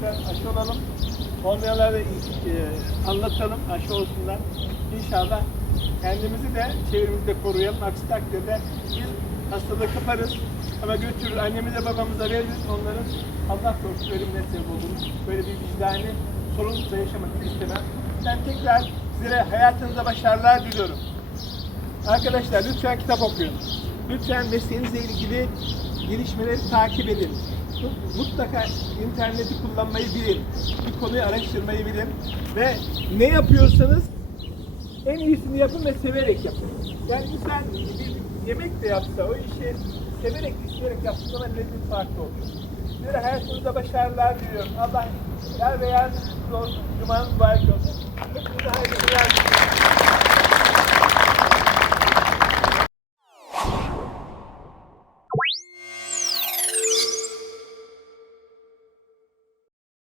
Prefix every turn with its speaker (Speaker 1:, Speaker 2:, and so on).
Speaker 1: tekrar aşı olalım. Olmayanlara da e, anlatalım aşı olsunlar. İnşallah kendimizi de çevremizi de koruyalım. Aksi takdirde biz hastalığı kaparız. Ama götürür annemize babamıza veririz. Onların Allah korusun ölümüne sebep oluruz. Böyle bir vicdani da yaşamak istemem. Ben tekrar sizlere hayatınızda başarılar diliyorum. Arkadaşlar lütfen kitap okuyun. Lütfen mesleğinizle ilgili gelişmeleri takip edin. Mutlaka interneti kullanmayı bilin. Bir konuyu araştırmayı bilin. Ve ne yapıyorsanız en iyisini yapın ve severek yapın. Yani insan bir yemek de yapsa o işi severek, isteyerek yaptığı zaman lezzet farklı olur. Sizlere hayatınızda başarılar diliyorum. Allah yar ve yardımcınız olsun. Cumanız mübarek olsun. Hepinize hayırlı.